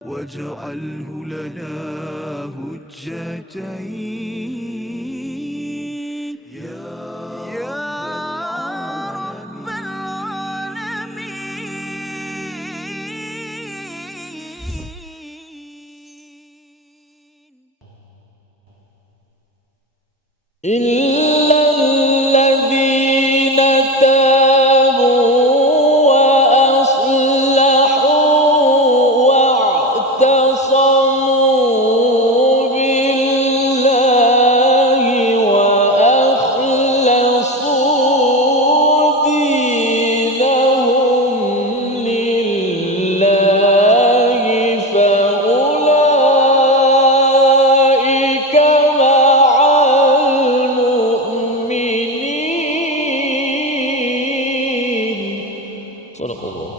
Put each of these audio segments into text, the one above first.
واجعله لنا هجتين يا رب العالمين. إلا الذين تابوا وأصلحوا واعتصموا بالله وأخلصوا دينهم لله فأولئك مع المؤمنين. صدق الله.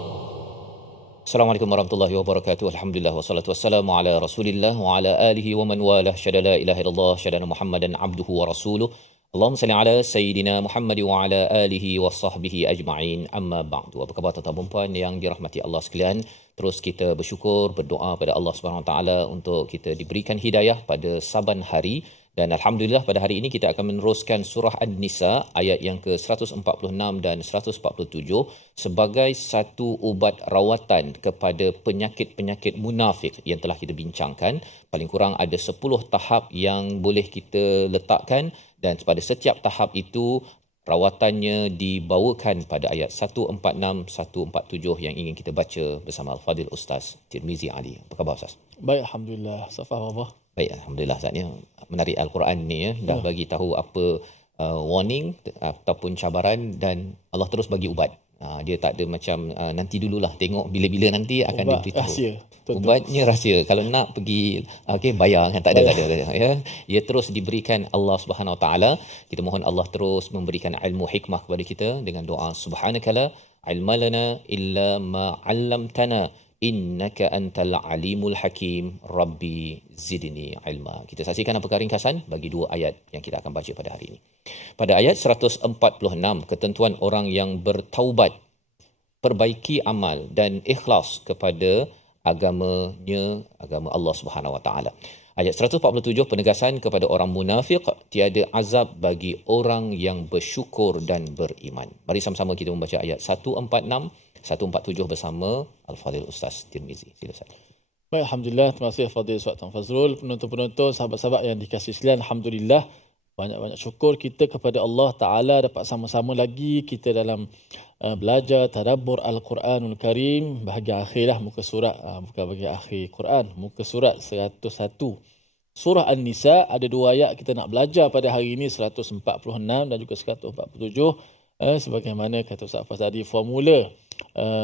Assalamualaikum warahmatullahi wabarakatuh. Alhamdulillah wassalatu wassalamu ala Rasulillah wa ala alihi wa man walah. Syada la ilaha illallah, syada Muhammadan abduhu wa rasuluh. Allahumma salli ala sayidina Muhammad wa ala alihi wa sahbihi ajma'in. Amma ba'du. Apa khabar tuan-tuan dan puan yang dirahmati Allah sekalian? Terus kita bersyukur, berdoa pada Allah Subhanahu Wa Taala untuk kita diberikan hidayah pada saban hari. Dan alhamdulillah pada hari ini kita akan meneruskan surah An-Nisa ayat yang ke-146 dan 147 sebagai satu ubat rawatan kepada penyakit-penyakit munafik yang telah kita bincangkan. Paling kurang ada 10 tahap yang boleh kita letakkan dan pada setiap tahap itu rawatannya dibawakan pada ayat 146 147 yang ingin kita baca bersama Al-Fadil Ustaz Tirmizi Ali. Apa khabar Ustaz? Baik, Alhamdulillah. Safa apa? Baik, alhamdulillah saatnya menarik Al-Quran ni ya, dah bagi tahu apa warning ataupun cabaran dan Allah terus bagi ubat. Dia tak ada macam nanti dululah tengok bila-bila nanti akan Ubat diberitahu. rahsia. Ubatnya rahsia. Kalau nak pergi okey bayar kan tak ada ya. Ia terus diberikan Allah Subhanahu Wa Taala. Kita mohon Allah terus memberikan ilmu hikmah kepada kita dengan doa subhanakala ilmalana illa ma 'allamtana innaka antal alimul hakim rabbi zidni ilma. Kita saksikan apakah ringkasan bagi dua ayat yang kita akan baca pada hari ini. Pada ayat 146 ketentuan orang yang bertaubat, perbaiki amal dan ikhlas kepada agamanya, agama Allah Subhanahu Wa Taala. Ayat 147 penegasan kepada orang munafik, tiada azab bagi orang yang bersyukur dan beriman. Mari sama-sama kita membaca ayat 146 147 bersama Al-Fadhil Ustaz Tirmizi. Sila Ustaz. Baik, Alhamdulillah. Terima kasih Fadil Ustaz Tuan Fazrul. Penonton-penonton, sahabat-sahabat yang dikasihi sekalian, Alhamdulillah. Banyak-banyak syukur kita kepada Allah Ta'ala dapat sama-sama lagi kita dalam belajar tadabbur Al-Quranul Karim. Bahagian akhir lah muka surat, bukan bahagian akhir Quran. Muka surat 101. Surah An-Nisa ada dua ayat kita nak belajar pada hari ini, 146 dan juga 147. Sebagaimana kata Ustaz Faz tadi, formula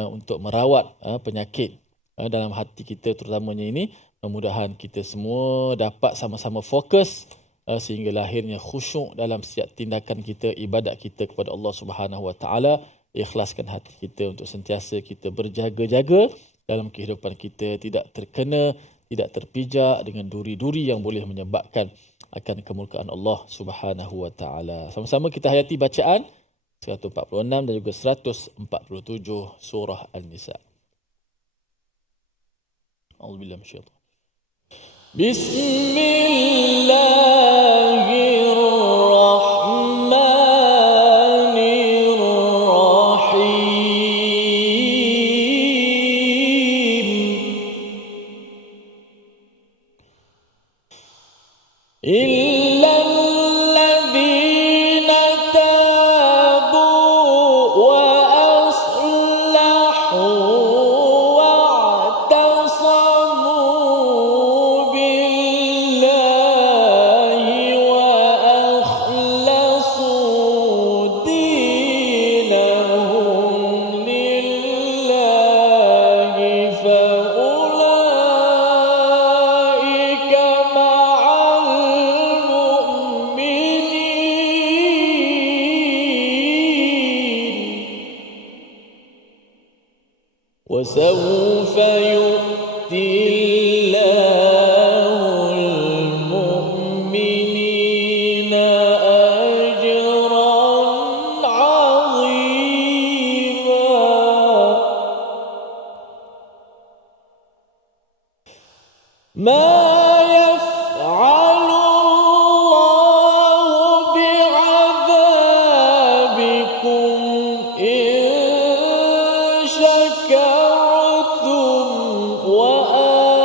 untuk merawat penyakit dalam hati kita terutamanya ini. Mudah-mudahan kita semua dapat sama-sama fokus sehingga lahirnya khusyuk dalam setiap tindakan kita, ibadat kita kepada Allah Subhanahu Wa Taala. Ikhlaskan hati kita untuk sentiasa kita berjaga-jaga dalam kehidupan kita, tidak terkena, tidak terpijak dengan duri-duri yang boleh menyebabkan akan kemurkaan Allah Subhanahu Wa Taala. Sama-sama kita hayati bacaan 146 dan juga 147 surah An-Nisa. A'udzubillahi minasyaitanir rajim. وسوف يؤتي الله المؤمنين أجرا عظيما. ما يفعل الله بعذابكم إن شكرتم وآمنتم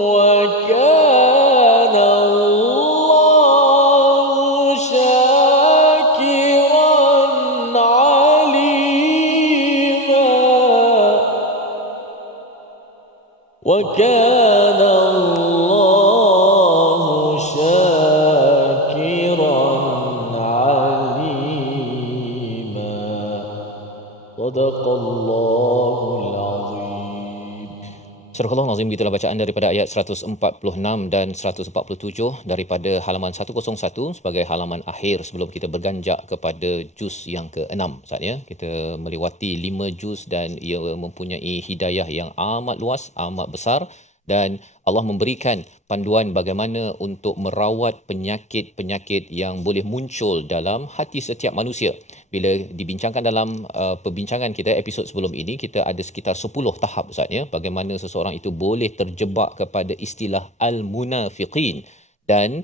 وكان الله شاكرا عليما وكان الله شاكرا عليما صدق الله العظيم. Surah Al-Azim, gitulah bacaan daripada ayat 146 dan 147 daripada halaman 101 sebagai halaman akhir sebelum kita berganjak kepada juz yang ke-6. Ustaz ya, kita melewati 5 juz dan ia mempunyai hidayah yang amat luas, amat besar, dan Allah memberikan panduan bagaimana untuk merawat penyakit-penyakit yang boleh muncul dalam hati setiap manusia. Bila dibincangkan dalam perbincangan kita episod sebelum ini, kita ada sekitar 10 tahap Ustaz ya, bagaimana seseorang itu boleh terjebak kepada istilah al-munafiqin, dan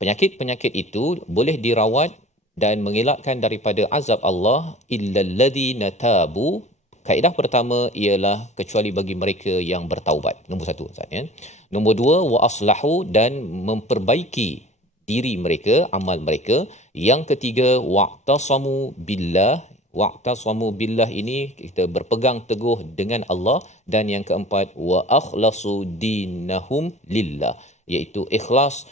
penyakit-penyakit itu boleh dirawat dan mengelakkan daripada azab Allah illal ladzina tabu. Kaedah pertama ialah kecuali bagi mereka yang bertaubat. Nombor 1 Ustaz ya. Nombor 2 wa aslahu, dan memperbaiki diri mereka, amal mereka. Yang ketiga wa'tasamu billah. Wa'tasamu billah ini kita berpegang teguh dengan Allah. Dan yang keempat wa akhlasu dinahum lillah, iaitu ikhlas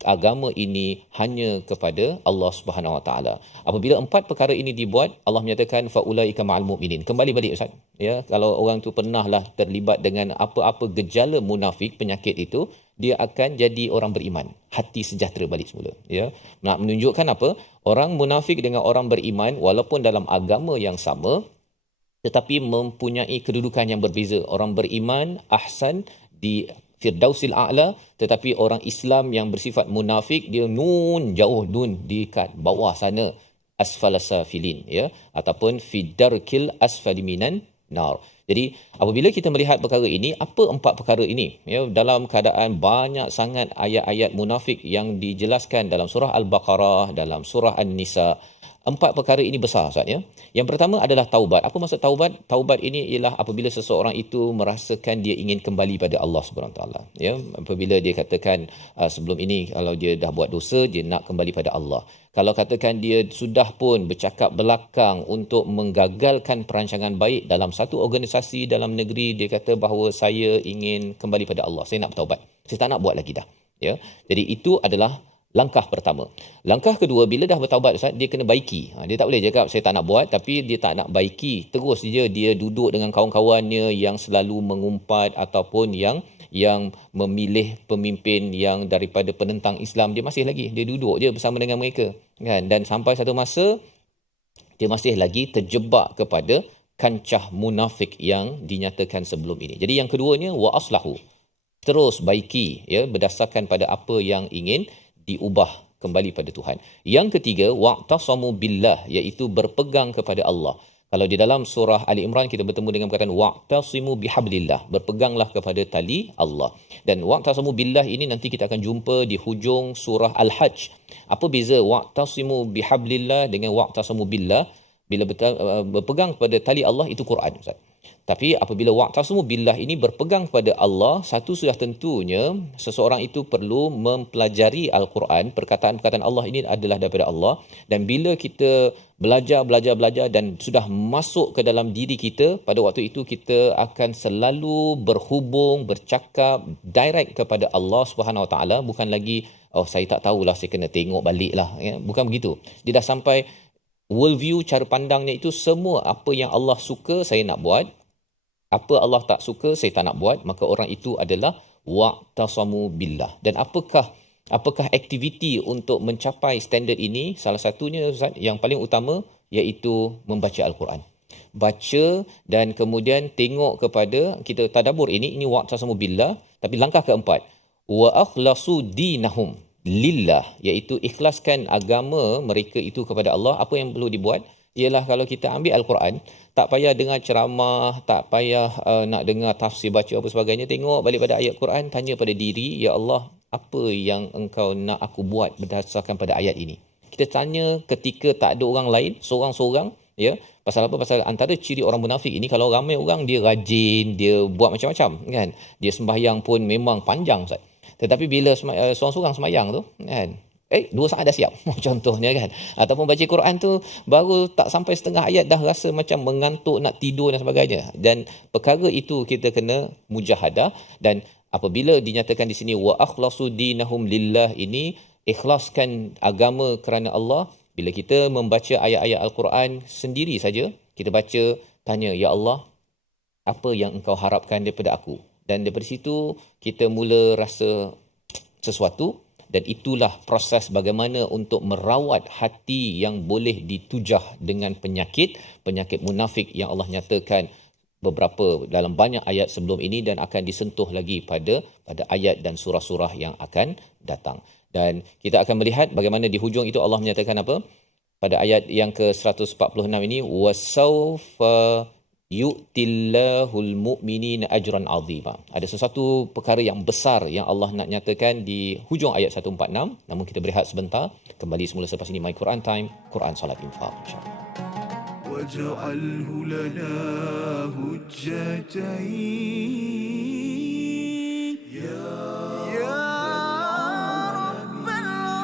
agama ini hanya kepada Allah Subhanahu Wa Taala. Apabila 4 perkara ini dibuat, Allah menyatakan faulaika ma'al mu'minin. Kembali balik Ustaz. Ya, kalau orang tu pernahlah terlibat dengan apa-apa gejala munafik, penyakit itu, dia akan jadi orang beriman. Hati sejahtera balik semula. Ya. Nak menunjukkan apa? Orang munafik dengan orang beriman walaupun dalam agama yang sama tetapi mempunyai kedudukan yang berbeza. Orang beriman ahsan di Firdausil A'la, tetapi orang Islam yang bersifat munafik dia jauh di kat bawah sana, asfalasafilin ya, ataupun fidarkil asfali minan nar. Jadi apabila kita melihat perkara ini, apa 4 perkara ini ya, dalam keadaan banyak sangat ayat-ayat munafik yang dijelaskan dalam surah Al-Baqarah, dalam surah An-Nisa. 4 perkara ini besar Ustaz ya. Yang pertama adalah taubat. Apa maksud taubat? Taubat ini ialah apabila seseorang itu merasakan dia ingin kembali pada Allah Subhanahu taala ya. Apabila dia katakan sebelum ini kalau dia dah buat dosa, dia nak kembali pada Allah. Kalau katakan dia sudah pun bercakap belakang untuk menggagalkan perancangan baik dalam satu organisasi dalam negeri, dia kata bahawa saya ingin kembali pada Allah, saya nak bertaubat, saya tak nak buat lagi dah ya. Jadi itu adalah langkah pertama. Langkah kedua, bila dah bertaubat Ustaz, dia kena baiki. Dia tak boleh cakap saya tak nak buat tapi dia tak nak baiki. Terus dia duduk dengan kawan-kawannya yang selalu mengumpat ataupun yang memilih pemimpin yang daripada penentang Islam. Dia masih lagi, dia duduk je bersama dengan mereka kan, dan sampai satu masa dia masih lagi terjebak kepada kancah munafik yang dinyatakan sebelum ini. Jadi yang keduanya wa aslahu, terus baiki ya, berdasarkan pada apa yang ingin diubah kembali pada Tuhan. Yang ketiga wa'tasamu billah, iaitu berpegang kepada Allah. Kalau di dalam surah Ali Imran kita bertemu dengan perkataan wa'tasimu bihablillah, berpeganglah kepada tali Allah. Dan wa'tasamu billah ini nanti kita akan jumpa di hujung surah Al-Hajj. Apa beza wa'tasimu bihablillah dengan wa'tasamu billah? Bila berpegang kepada tali Allah itu Quran Ustaz. Tapi apabila wa'tasimu billah ini berpegang kepada Allah, satu sudah tentunya seseorang itu perlu mempelajari Al-Quran. Perkataan-perkataan Allah ini adalah daripada Allah. Dan bila kita belajar dan sudah masuk ke dalam diri kita, pada waktu itu kita akan selalu berhubung, bercakap direct kepada Allah Subhanahu Wa Taala, bukan lagi saya tak tahulah, saya kena tengok baliklah ya. Bukan begitu. Dia dah sampai worldview, cara pandangnya itu semua apa yang Allah suka saya nak buat, apa Allah tak suka saya tak nak buat, maka orang itu adalah wa'tasamu billah. Dan apakah aktiviti untuk mencapai standard ini? Salah satunya Ustaz, yang paling utama iaitu membaca Al-Quran. Baca dan kemudian tengok kepada, kita tadabbur ini wa'tasamu billah. Tapi langkah keempat, wa akhlasu dinahum lillah, iaitu ikhlaskan agama mereka itu kepada Allah. Apa yang perlu dibuat? ialah kalau kita ambil Al-Quran, tak payah dengar ceramah, tak payah nak dengar tafsir baca apa sebagainya, tengok balik pada ayat Quran, tanya pada diri, ya Allah, apa yang engkau nak aku buat berdasarkan pada ayat ini. Kita tanya ketika tak ada orang lain, seorang-seorang, ya. Pasal apa? Pasal antara ciri orang munafik ini, kalau ramai orang dia rajin, dia buat macam-macam, kan. Dia sembahyang pun memang panjang, Ustaz. Tetapi bila seorang-seorang sembahyang tu, kan, 2 saat dah siap contohnya, kan. Ataupun baca Quran tu baru tak sampai setengah ayat dah rasa macam mengantuk, nak tidur dan sebagainya. Dan perkara itu kita kena mujahadah. Dan apabila dinyatakan di sini wa akhlasu dinahum lillah, ini ikhlaskan agama kerana Allah. Bila kita membaca ayat-ayat Al-Quran sendiri saja, kita baca, tanya, ya Allah, apa yang engkau harapkan daripada aku? Dan daripada situ kita mula rasa sesuatu. Dan itulah proses bagaimana untuk merawat hati yang boleh ditujah dengan penyakit munafik yang Allah nyatakan beberapa dalam banyak ayat sebelum ini dan akan disentuh lagi pada ayat dan surah-surah yang akan datang. Dan kita akan melihat bagaimana di hujung itu Allah menyatakan apa? Pada ayat yang ke-146 ini, wasaufa yu'tillahul mu'minina ajran 'azima. Ada sesuatu perkara yang besar yang Allah nak nyatakan di hujung ayat 146. Namun kita berehat sebentar, kembali semula selepas ini My Quran Time, Quran Salat Infaq, insya-Allah. واجعله لنا هجتين يا رب العالمين.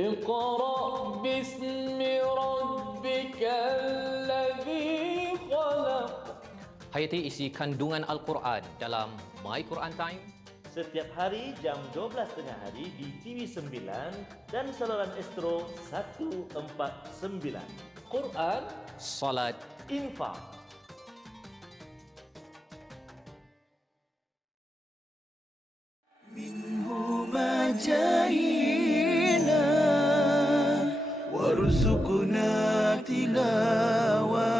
اقرأ باسم ربك الذي خلق. Hayati isi kandungan Al-Quran dalam My Quran Time. Setiap hari jam 12.30 hari di TV9 dan saluran Astro 149. Quran, Salat, Infaq. منهما جاهينا وارزقنا تلاوته.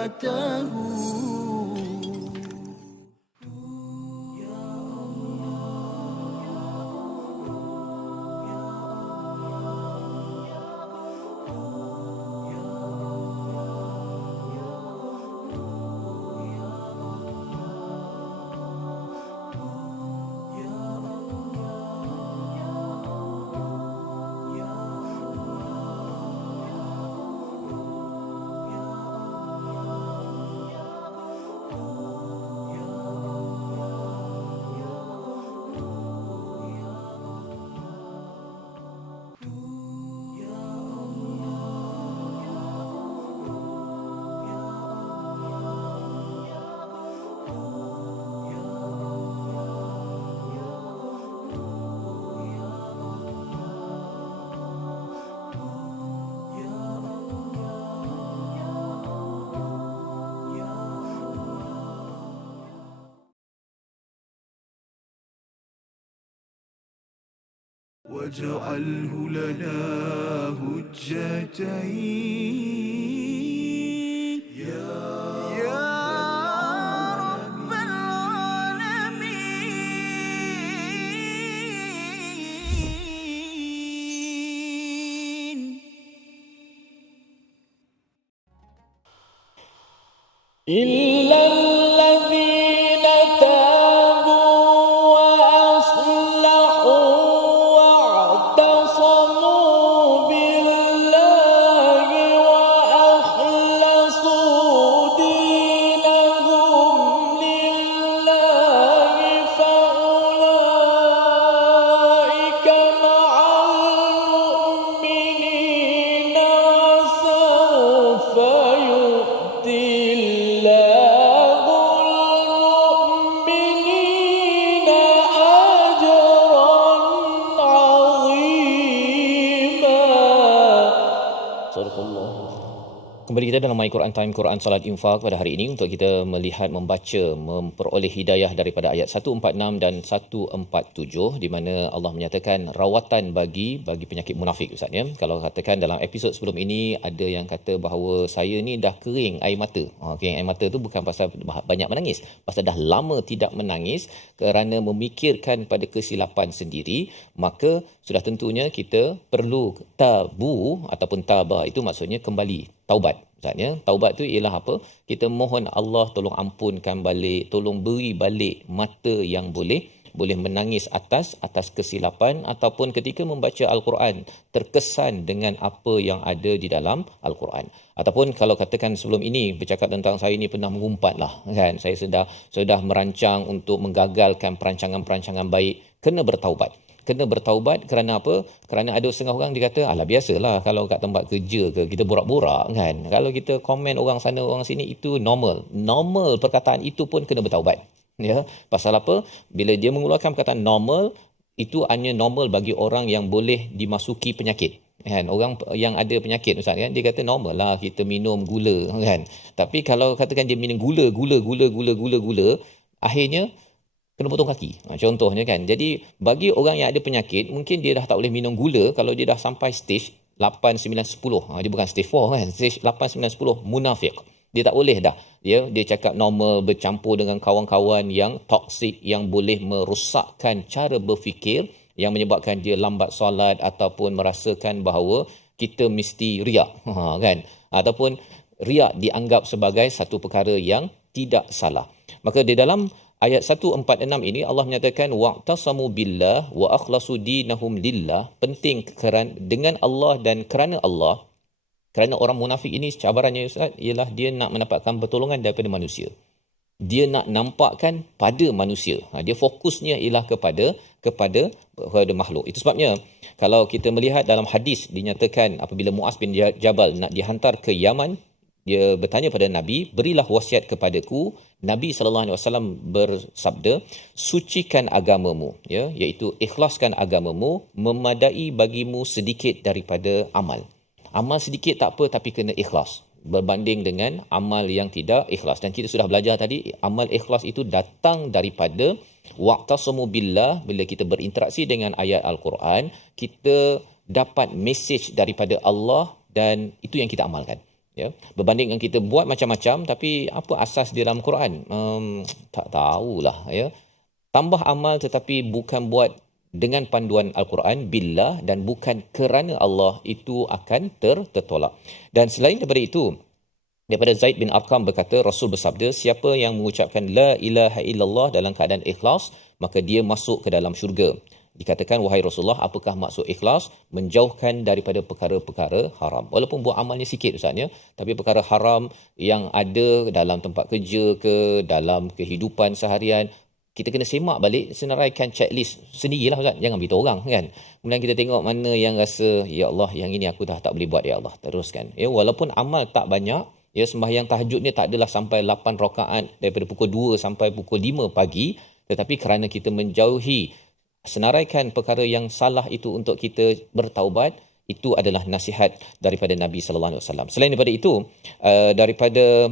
واجعله لنا هجتين يا رب العالمين. إلا الذين تابوا وأصلحوا واعتصموا بالله وأخلصوا دينهم لله فأولئك مع المؤمنين وسوف يؤتي الله Kembali kita dalam My Quran Time, Quran Salat Infak pada hari ini untuk kita melihat, membaca, memperoleh hidayah daripada ayat 146 dan 147 di mana Allah menyatakan rawatan bagi penyakit munafik, Ustaz ya. Kalau katakan dalam episod sebelum ini ada yang kata bahawa saya ni dah kering air mata. Kering air mata tu bukan pasal banyak menangis, pasal dah lama tidak menangis kerana memikirkan pada kesilapan sendiri, maka sudah tentunya kita perlu tabu ataupun tabah, itu maksudnya kembali taubat. Maksudnya taubat tu ialah apa? Kita mohon Allah tolong ampunkan balik, tolong beri balik mata yang boleh menangis atas kesilapan, ataupun ketika membaca Al-Quran terkesan dengan apa yang ada di dalam Al-Quran. Ataupun kalau katakan sebelum ini bercakap tentang saya ni pernah mengumpat lah kan, saya sudah merancang untuk menggagalkan perancangan-perancangan baik, kena bertaubat. Kena bertaubat kerana apa? Kerana ada setengah orang dia kata, alah biasalah kalau kat tempat kerja ke kita borak-borak kan. Kalau kita komen orang sana orang sini itu normal. Normal perkataan itu pun kena bertaubat. Ya, pasal apa? Bila dia mengeluarkan perkataan normal, itu hanya normal bagi orang yang boleh dimasuki penyakit. Kan, orang yang ada penyakit Ustaz kan, dia kata normal lah kita minum gula kan. Tapi kalau katakan dia minum gula, akhirnya kena potong kaki. Contohnya kan. Jadi bagi orang yang ada penyakit, mungkin dia dah tak boleh minum gula kalau dia dah sampai stage 8, 9, 10. Dia bukan stage 4 kan. Stage 8, 9, 10 munafik. Dia tak boleh dah. Dia cakap normal, bercampur dengan kawan-kawan yang toksik, yang boleh merosakkan cara berfikir, yang menyebabkan dia lambat solat ataupun merasakan bahawa kita mesti riak. Kan? Ataupun riak dianggap sebagai satu perkara yang tidak salah. Maka di dalam ayat 146 ini Allah menyatakan wa'tasamu billah wa akhlasu dinahum lillah, penting dengan Allah dan kerana Allah. Kerana orang munafik ini cabarannya Ustaz ialah dia nak mendapatkan pertolongan daripada manusia. Dia nak nampakkan pada manusia. Dia fokusnya ialah kepada makhluk. Itu sebabnya kalau kita melihat dalam hadis dinyatakan apabila Muaz bin Jabal nak dihantar ke Yaman, dia bertanya pada Nabi, berilah wasiat kepadaku. Nabi SAW bersabda, sucikan agamamu, ya, iaitu ikhlaskan agamamu, memadai bagimu sedikit daripada amal. Amal sedikit tak apa, tapi kena ikhlas berbanding dengan amal yang tidak ikhlas. Dan kita sudah belajar tadi, amal ikhlas itu datang daripada wa'tasamu billah. Bila kita berinteraksi dengan ayat Al-Quran, kita dapat mesej daripada Allah dan itu yang kita amalkan. Ya, berbanding dengan kita buat macam-macam tapi apa asas di dalam Quran? Tak tahulah ya. Tambah amal tetapi bukan buat dengan panduan Al-Quran billah dan bukan kerana Allah, itu akan tertolak. Dan selain daripada itu, daripada Zaid bin Arqam berkata, Rasul bersabda, siapa yang mengucapkan la ilaha illallah dalam keadaan ikhlas, maka dia masuk ke dalam syurga. Dikatakan, wahai Rasulullah, apakah maksud ikhlas? Menjauhkan daripada perkara-perkara haram. Walaupun buat amalnya sikit Ustaz ya, tapi perkara haram yang ada dalam tempat kerja ke, dalam kehidupan seharian, kita kena semak balik, senaraikan checklist sendirilah Ustaz. Jangan beritahu orang kan. Kemudian kita tengok mana yang rasa, ya Allah, yang ini aku dah tak boleh buat, ya Allah, teruskan. Ya, walaupun amal tak banyak, ya, sembahyang tahajud ni tak adalah sampai 8 rakaat daripada pukul 2 sampai pukul 5 pagi, tetapi kerana kita menjauhi, senaraikan perkara yang salah itu untuk kita bertaubat, itu adalah nasihat daripada Nabi sallallahu alaihi wasallam. Selain daripada itu, daripada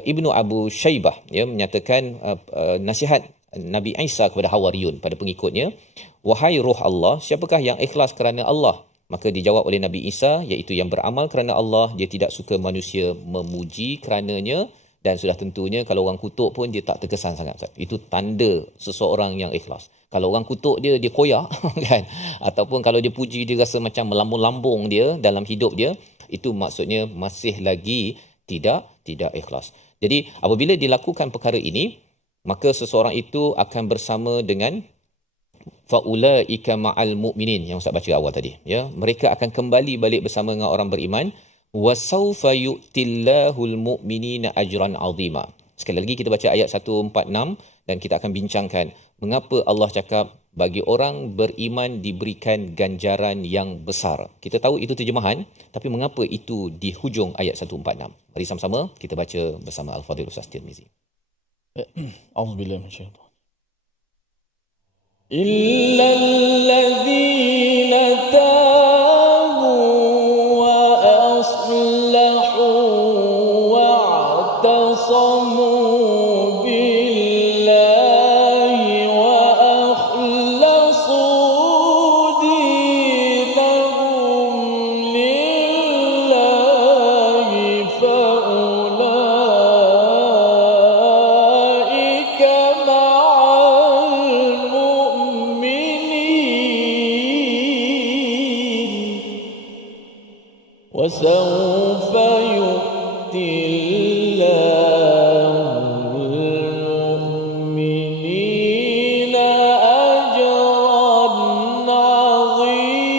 Ibnu Abu Shaybah ya menyatakan nasihat Nabi Isa kepada Hawariyun, pada pengikutnya, wahai roh Allah, siapakah yang ikhlas kerana Allah? Maka dijawab oleh Nabi Isa, iaitu yang beramal kerana Allah, dia tidak suka manusia memuji kerananya, dan sudah tentunya kalau orang kutuk pun dia tak terkesan sangat. Itu tanda seseorang yang ikhlas. Kalau orang kutuk dia koyak kan, ataupun kalau dia puji dia rasa macam melambung-lambung dia dalam hidup dia, itu maksudnya masih lagi tidak ikhlas. Jadi apabila dilakukan perkara ini, maka seseorang itu akan bersama dengan faulaika ma'al mu'minin yang Ustaz baca awal tadi ya. Mereka akan kembali balik bersama dengan orang beriman. Wasaufa yu'tillahul mu'minina ajran 'azima. Sekali lagi kita baca ayat 146 dan kita akan bincangkan mengapa Allah cakap bagi orang beriman diberikan ganjaran yang besar. Kita tahu itu terjemahan, tapi mengapa itu di hujung ayat 146? Mari sama-sama kita baca bersama Al-Fadhil Ustaz Tirmizi. A'udzubillahi minasyaitanir illal ladzina tabu وسوف يؤتي الله المؤمنين أجرا عظيما.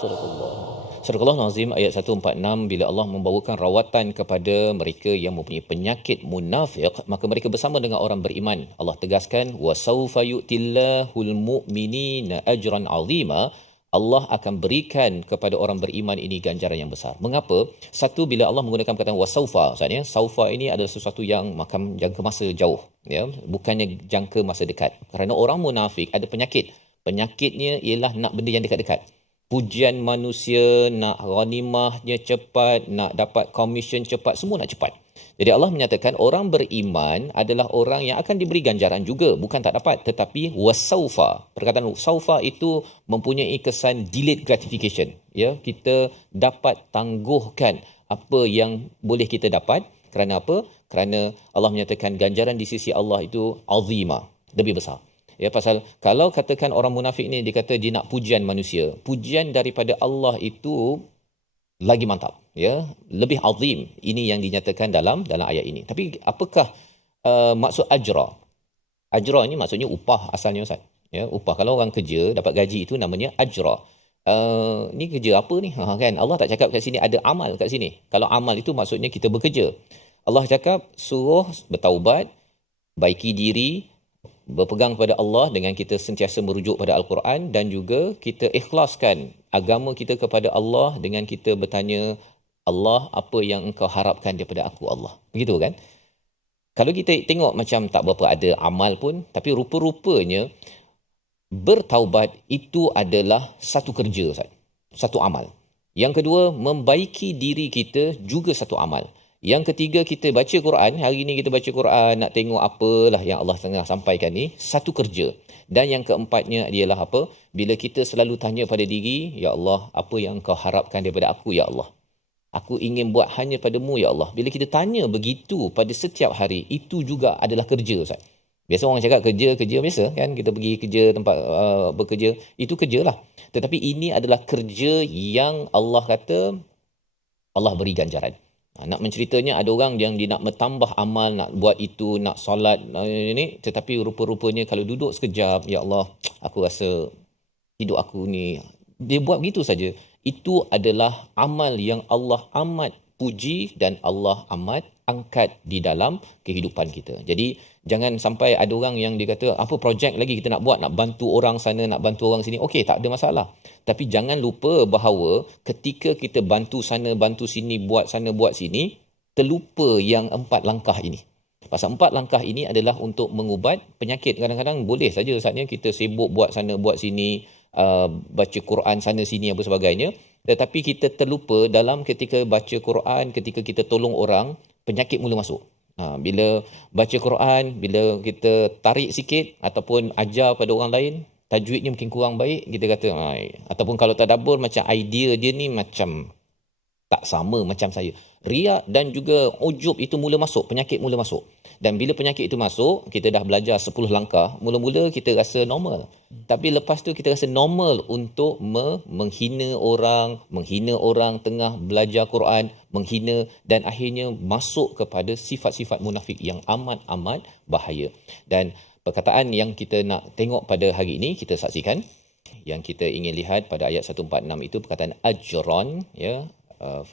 صدق الله. Surah Al-Nazim ayat 146, bila Allah membawakan rawatan kepada mereka yang mempunyai penyakit munafik, maka mereka bersama dengan orang beriman. Allah tegaskan, wasaufa yu'tillahul mu'minina ajran 'azima. Allah akan berikan kepada orang beriman ini ganjaran yang besar. Mengapa? Satu, bila Allah menggunakan perkataan wasaufa, maksudnya saufa ini adalah sesuatu yang makan jangka masa jauh, ya, bukannya jangka masa dekat. Kerana orang munafik ada penyakit. Penyakitnya ialah nak benda yang dekat-dekat. Pujian manusia, nak ghanimahnya cepat, nak dapat komisen cepat, semua nak cepat. Jadi Allah menyatakan orang beriman adalah orang yang akan diberi ganjaran juga, bukan tak dapat, tetapi wasaufa. Perkataan saufa itu mempunyai kesan delayed gratification, ya, kita dapat tangguhkan apa yang boleh kita dapat. Kerana apa? Kerana Allah menyatakan ganjaran di sisi Allah itu azima, lebih besar. Ya, pasal kalau katakan orang munafik ni dia kata dia nak pujian manusia, pujian daripada Allah itu lagi mantap, ya, lebih azim. Ini yang dinyatakan dalam ayat ini. Tapi apakah maksud ajra? Ajra ini maksudnya upah asalnya, Ustaz. Ya, upah. Kalau orang kerja dapat gaji itu namanya ajra. Ni kerja apa ni? Kan Allah tak cakap kat sini ada amal kat sini. Kalau amal itu maksudnya kita bekerja. Allah cakap suruh bertaubat, baiki diri, berpegang kepada Allah dengan kita sentiasa merujuk pada Al-Quran, dan juga kita ikhlaskan agama kita kepada Allah dengan kita bertanya, Allah, apa yang engkau harapkan daripada aku, Allah. Begitu kan? Kalau kita tengok macam tak berapa ada amal pun, tapi rupa-rupanya bertaubat itu adalah satu kerja, Ustaz. Satu amal. Yang kedua, membaiki diri kita juga satu amal. Yang ketiga, kita baca Quran. Hari ini kita baca Quran, nak tengok apalah yang Allah tengah sampaikan ni, satu kerja. Dan yang keempatnya ialah apa? Bila kita selalu tanya pada diri, ya Allah, apa yang kau harapkan daripada aku, ya Allah? Aku ingin buat hanya padamu, ya Allah. Bila kita tanya begitu pada setiap hari, itu juga adalah kerja, Ustaz. Biasa orang cakap kerja biasa kan, kita pergi kerja tempat bekerja, itu kerjalah. Tetapi ini adalah kerja yang Allah kata Allah beri ganjaran. Nak menceritanya, ada orang yang dia nak bertambah amal, nak buat itu, nak solat ini, tetapi rupa-rupanya kalau duduk sekejap, ya Allah, aku rasa hidup aku ni, dia buat begitu saja. Itu adalah amal yang Allah amat puji dan Allah amat angkat di dalam kehidupan kita. Jadi jangan sampai ada orang yang dia kata, apa projek lagi kita nak buat, nak bantu orang sana, nak bantu orang sini. Okey, tak ada masalah. Tapi jangan lupa bahawa ketika kita bantu sana, bantu sini, buat sana, buat sini, terlupa yang 4 langkah ini. Pasal 4 langkah ini adalah untuk mengubat penyakit. Kadang-kadang boleh saja saatnya kita sibuk buat sana, buat sini, baca Quran sana sini apa sebagainya. Tetapi kita terlupa dalam ketika baca Quran, ketika kita tolong orang, penyakit mula masuk. Bila baca Quran, bila kita tarik sikit ataupun ajar pada orang lain, tajwidnya mungkin kurang baik, kita kata, ataupun kalau tadabbur macam idea dia ni macam tak sama macam saya. Riak dan juga ujub itu mula masuk, penyakit mula masuk. Dan bila penyakit itu masuk, kita dah belajar 10 langkah, mula-mula kita rasa normal. Tapi lepas tu kita rasa normal untuk menghina orang tengah belajar Quran, menghina, dan akhirnya masuk kepada sifat-sifat munafik yang amat-amat bahaya. Dan perkataan yang kita nak tengok pada hari ini, kita saksikan, yang kita ingin lihat pada ayat 146 itu perkataan ajran, ya,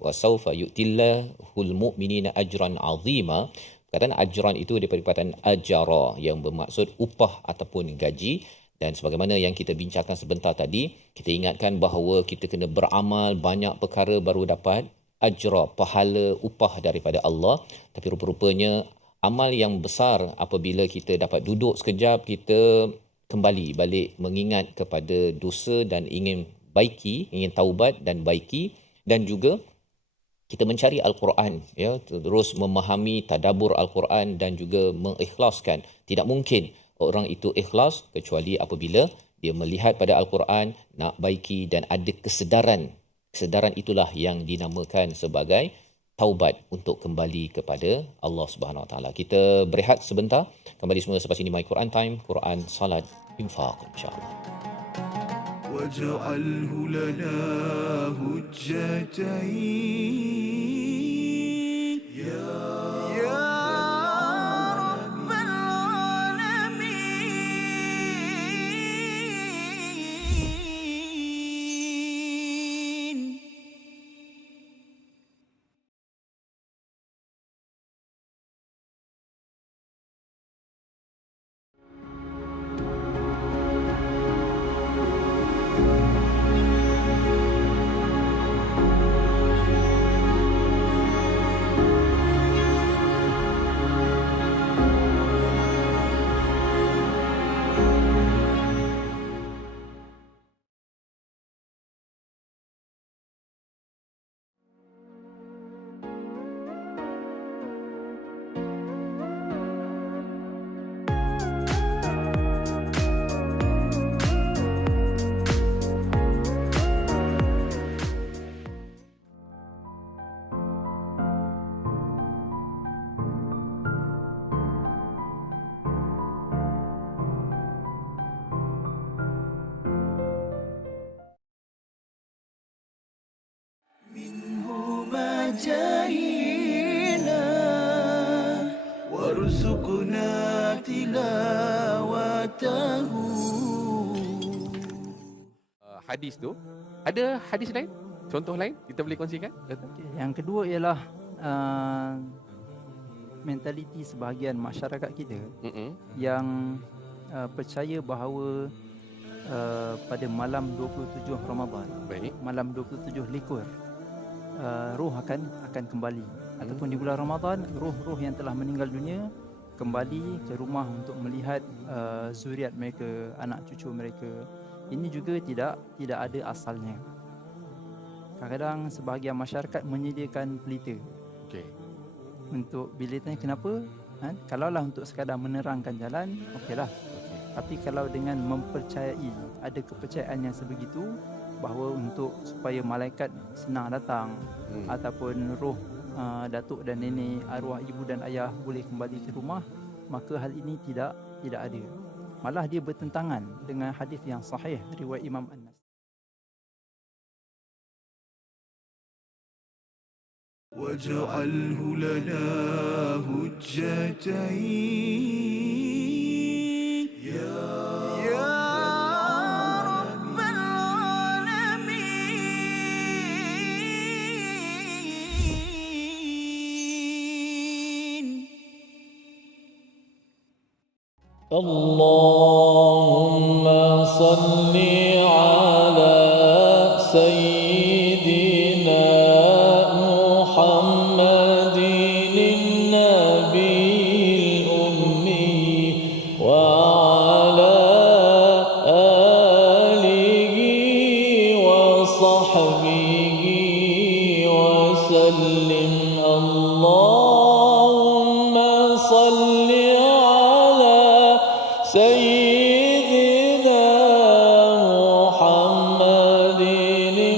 wasaufa yu'tillahul mu'minina ajran 'azima. Perkataan ajran itu daripada perkataan ajara yang bermaksud upah ataupun gaji. Dan sebagaimana yang kita bincangkan sebentar tadi, kita ingatkan bahawa kita kena beramal banyak perkara baru dapat ajra, pahala, upah daripada Allah. Tapi rupa-rupanya amal yang besar apabila kita dapat duduk sekejap, kita kembali balik mengingat kepada dosa dan ingin baiki, ingin taubat dan baiki, dan juga kita mencari Al-Quran, ya, terus memahami tadabbur Al-Quran dan juga mengikhlaskan. Tidak mungkin orang itu ikhlas kecuali apabila dia melihat pada Al-Quran, nak baiki dan ada kesedaran. Kesedaran itulah yang dinamakan sebagai taubat untuk kembali kepada Allah Subhanahu Wa Taala. Kita berehat sebentar, kembali semula selepas ini My Quran Time, Quran, Salat, Infaq, insya-Allah. واجعله لنا حجتين يا رب العالمين. منهما جاهينا وارزقنا تلاوته. Hadis tu, ada hadis lain? Contoh lain kita boleh kongsikan? Yang kedua ialah mentaliti sebahagian masyarakat kita yang percaya bahawa pada malam 27 Ramadan, Baik. malam 27 likur, roh akan kembali. Ataupun di bulan Ramadan, roh-roh yang telah meninggal dunia kembali ke rumah untuk melihat zuriat mereka, anak cucu mereka. Ini juga tidak ada asalnya. Kadang-kadang sebahagian masyarakat menyediakan pelita. Okey. Untuk bila tanya kenapa, kalaulah untuk sekadar menerangkan jalan, okeylah. Tapi kalau dengan mempercayai, ada kepercayaan yang sebegitu bahawa untuk supaya malaikat senang datang ataupun roh datuk dan nenek, arwah ibu dan ayah boleh kembali ke rumah, maka hal ini tidak ada. Malah dia bertentangan dengan hadis yang sahih riwayat Imam An-Nasai. واجعله لنا حجتين يا رب العالمين. اللهم صل على سيدنا محمد النبي الأمي وعلى آله وصحبه وسلم. اللهم صل على سيدنا محمد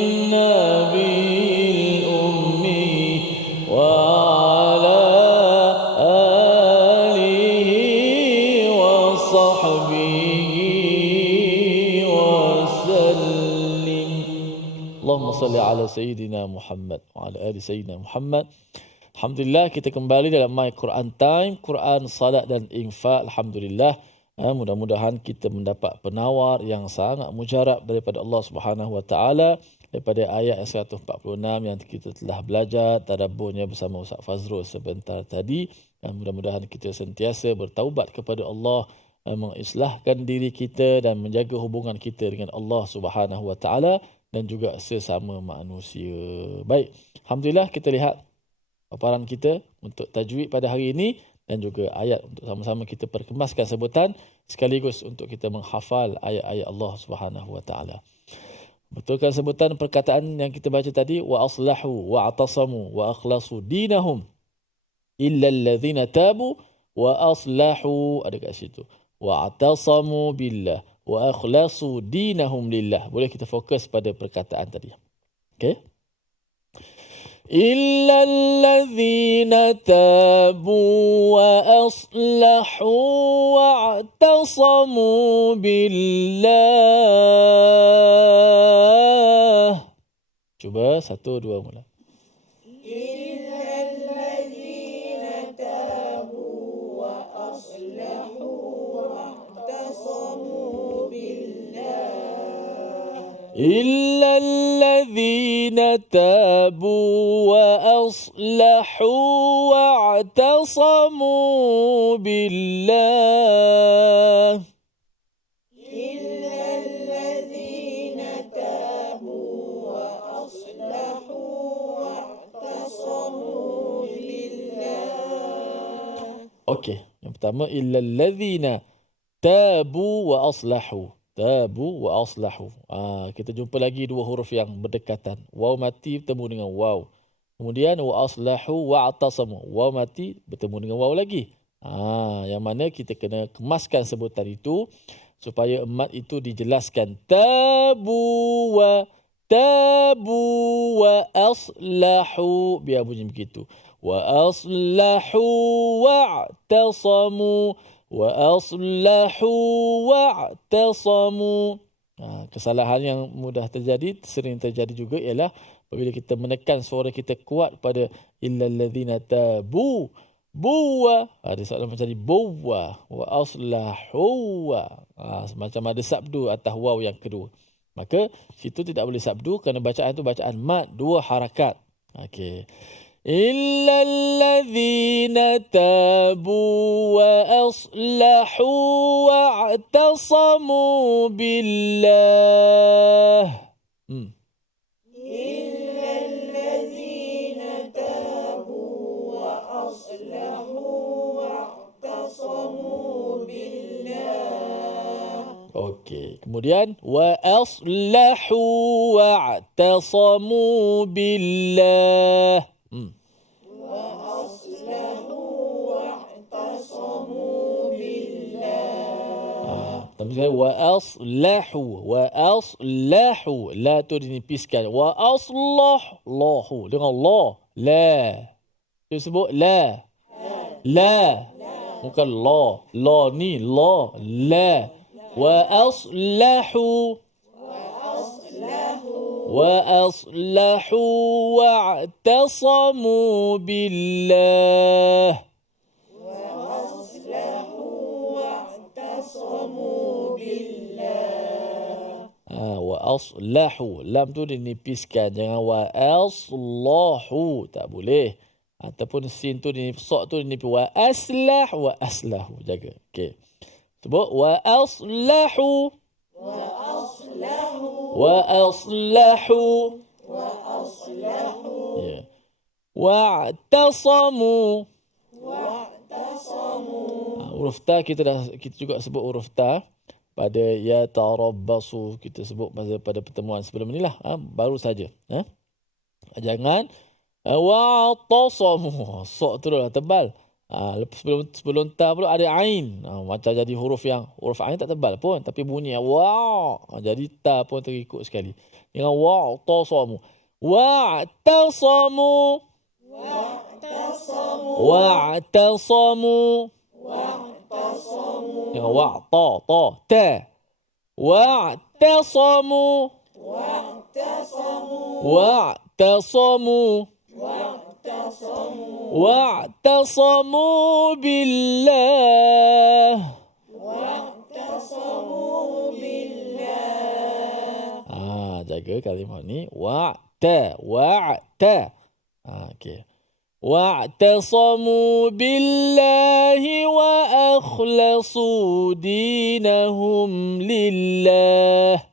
النبي الأمي وعلى آله وصحبه وسلم. اللهم صل على سيدنا محمد وعلى آل سيدنا محمد. Alhamdulillah, kita kembali dalam My Quran Time, Quran, Salat dan Infak. Alhamdulillah, mudah-mudahan kita mendapat penawar yang sangat mujarab daripada Allah Subhanahu Wa Taala, daripada ayat yang 146 yang kita telah belajar tadabburnya bersama Ustaz Fazrul sebentar tadi. Dan mudah-mudahan kita sentiasa bertaubat kepada Allah, mengislahkan diri kita dan menjaga hubungan kita dengan Allah Subhanahu Wa Taala dan juga sesama manusia. Baik, alhamdulillah, kita lihat paparan kita untuk tajwid pada hari ini dan juga ayat untuk sama-sama kita perkemaskan sebutan sekaligus untuk kita menghafal ayat-ayat Allah Subhanahu Wa Taala. Betulkan sebutan perkataan yang kita baca tadi, wa aslahu wa atasamu wa akhlasu dinahum illa alladhina tabu wa aslahu, ada kat situ, wa atasamu billah wa akhlasu dinahum lillah. Boleh kita fokus pada perkataan tadi. Okey? إلا الذين تابوا وأصلحوا واعتصموا بالله Cuba 1, 2 mula. إلا الذين تابوا وأصلحوا واعتصموا بالله Okey, yang pertama illal ladzina tabu wa aslahu. Tabu wa aslahu. Kita jumpa lagi dua huruf yang berdekatan. Waw mati bertemu dengan waw. Kemudian wa aslahu wa atasamu. Waw mati bertemu dengan waw lagi. Yang mana kita kena kemaskan sebutan itu supaya emat itu dijelaskan. Tabu wa aslahu. Biar bunyi begitu. Wa aslahu wa'tasamu wa aslahu wa'tasamu. Kesalahan yang mudah terjadi, sering terjadi juga ialah apabila kita menekan suara kita kuat pada illal ladzina tabu buwa. Ada soalan macam ni, buwa wa aslahu wa. Semacam ada sabdu atas waw yang kedua. Maka situ tidak boleh sabdu kerana bacaan itu bacaan mad, dua harakat. Okey. إلا الذين تابوا وأصلحوا واعتصموا بالله إلا الذين تابوا وأصلحوا واعتصموا بالله. Okey, kemudian وأصلحوا واعتصموا بالله. Tapi saya wa aslahu la tu dinipiskan wa aslahu dengan la dia sebut la bukan la ni la wa aslahu wa'tasamu billah. Wa aslahu, lam tu dinipiskan, jangan wa aslahu, tak boleh. Ataupun sin tu sok tu dinipis wa aslahu, jaga. Okey. Sebut wa aslahu ya. Wa'tasamu. Huruf ta kita juga sebut huruf ta pada ya tarabbasu, kita sebut pada pertemuan sebelum inilah, baru saja. Jangan wa'tasamu, sok tu dah tebal. Sebelum ta pula ada ain. Macam jadi huruf ain tak tebal pun, tapi bunyi wa. Jadi ta pun terikut sekali. Dengan wa'tasamu. Wa'tasamu. Dengan wa'ta ta. Wa'tasamu. Wa'tasamu billah. Jaga kalimah ni wa'ta. Okey. Wa'tasamu billahi wa akhlasu dinahum lillah.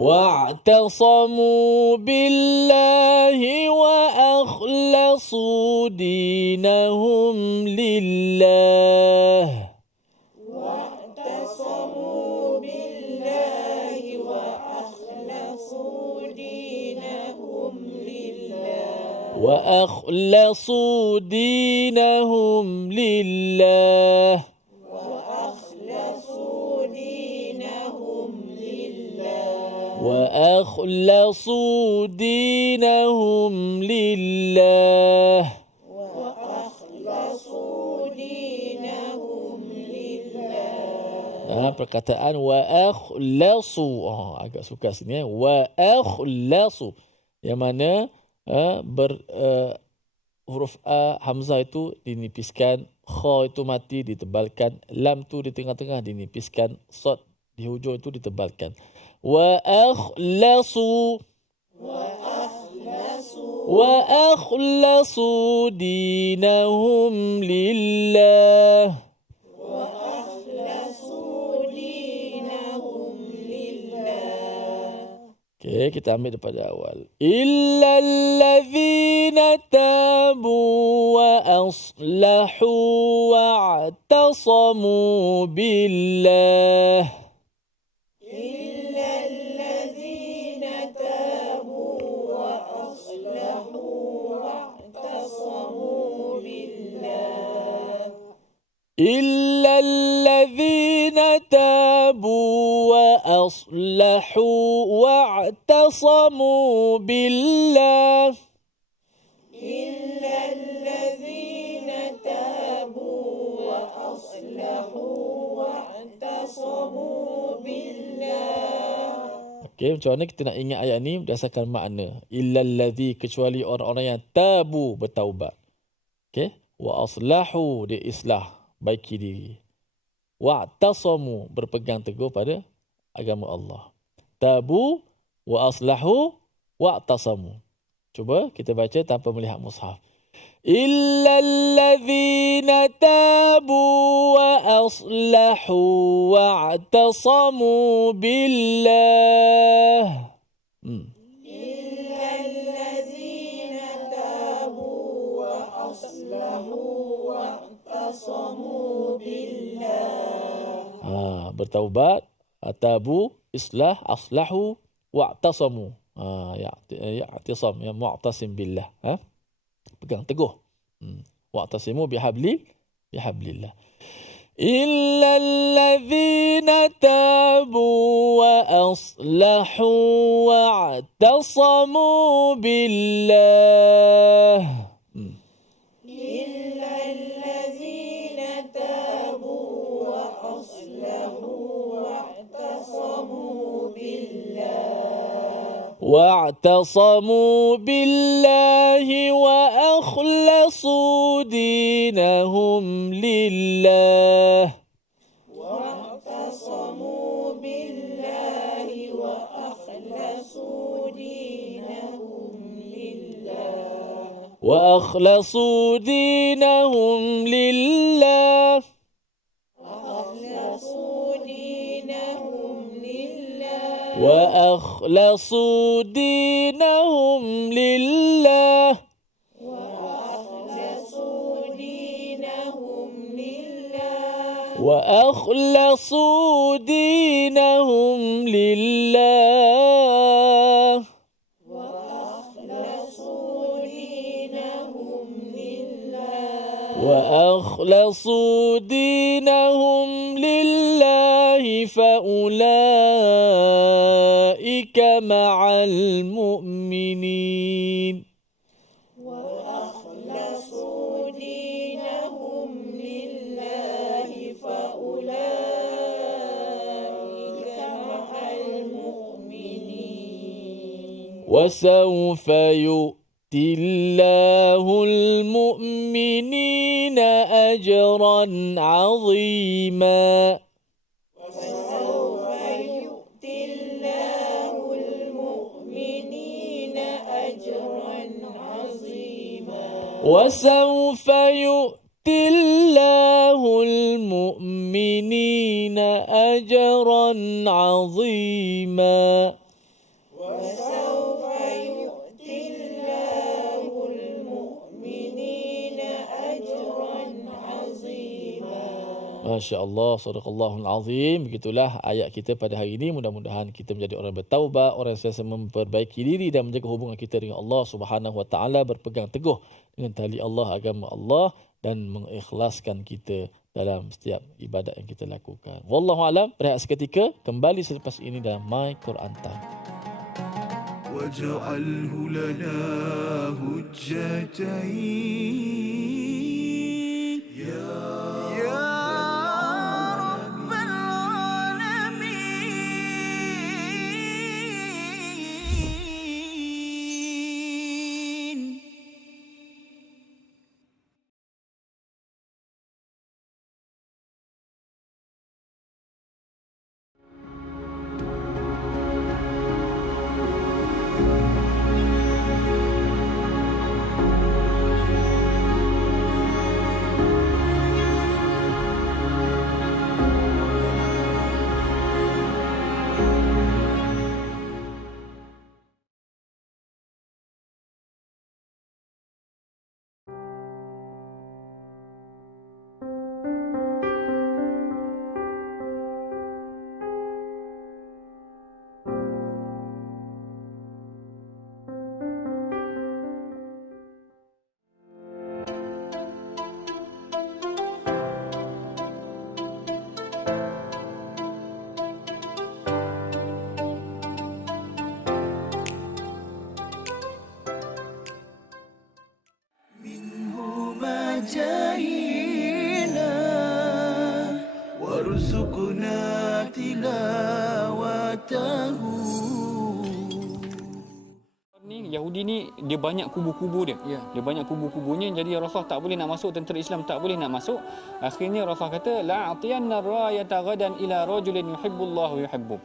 واعتصموا بالله وأخلصوا دينهم لله. واعتصموا بالله وأخلصوا دينهم لله. وأخلصوا دينهم لله. وأخلصوا دينهم لله. وأخلصوا دينهم Perkataan wa akhlasu. Agak sukar sini. Wa akhlasu. Yang mana huruf A, Hamzah itu dinipiskan, Kha itu mati ditebalkan, Lam tu di tengah-tengah dinipiskan, Sad di hujung itu ditebalkan. Wa akhlasu. Wa akhlasu dinahum lillah. Okey, kita ambil daripada awal. Illallazina tabu wa aslahu wa i'tasamu billah. Illallazina tabu wa aslahu wa i'tasamu billah. Illallazina tabu wa aslahu واعتصموا بالله إلا الذين تابوا وأصلحوا واعتصموا بالله. Okey, macam mana kita nak ingat ayat ni berdasarkan makna. Illa allazi, kecuali orang-orang yang tabu, bertaubat. Okey, wa aslahu, dia islah, baiki diri. Wa'tasamu, berpegang teguh pada agama Allah. Tabu wa aslahu wa'tasamu. Cuba kita baca tanpa melihat mushaf. Illallazina tabu wa aslahu wa'tasamu billah. Illallazina tabu wa aslahu wa'tasamu billah. Bertaubat, tabu, islah, aslahu, wa'tasamu. Ya'tisam, ya mu'tasim billah. Pegang teguh. Wa'tasimu bihablillah. Illa allazina tabu wa aslahu wa'tasamu billah. Illa allazina tabu wa aslahu واعتصموا بالله وأخلصوا دينهم لله. واعتصموا بالله وأخلصوا دينهم لله. وأخلصوا دينهم لله. وأخلصوا دينهم لله. وأخلصوا دينهم لله. وأخلصوا دينهم لله فأولئك مع المؤمنين. وأخلصوا دينهم لله فأولئك مع المؤمنين. وسوف يؤتي الله المؤمنين أجرا عظيما. وسوف يؤتي الله المؤمنين أجرا عظيما. وسوف يؤتي الله المؤمنين أجرا عظيما. وسوف يؤتي الله المؤمنين أجرا عظيما. Masya Allah, sadaqallahul azim. Begitulah ayat kita pada hari ini. Mudah-mudahan kita menjadi orang bertaubat, orang yang sentiasa memperbaiki diri dan menjaga hubungan kita dengan Allah Subhanahu Wa Taala, berpegang teguh dengan tali Allah, agama Allah, dan mengikhlaskan kita dalam setiap ibadat yang kita lakukan. Wallahu alam. Berehat seketika, kembali selepas ini dalam My Quran Time. واجعله لنا هجتين يا رب العالمين. رجائنا وارزقنا تلاوته. Ni Yahudi ni dia banyak kubu-kubu dia. Dia banyak kubu-kubunya, jadi Rasulullah tak boleh nak masuk, tentera Islam tak boleh nak masuk. Akhirnya Rasulullah kata la atiyanna rayata ghadan ila rajulin yuhibbullahu wa yuhibbu.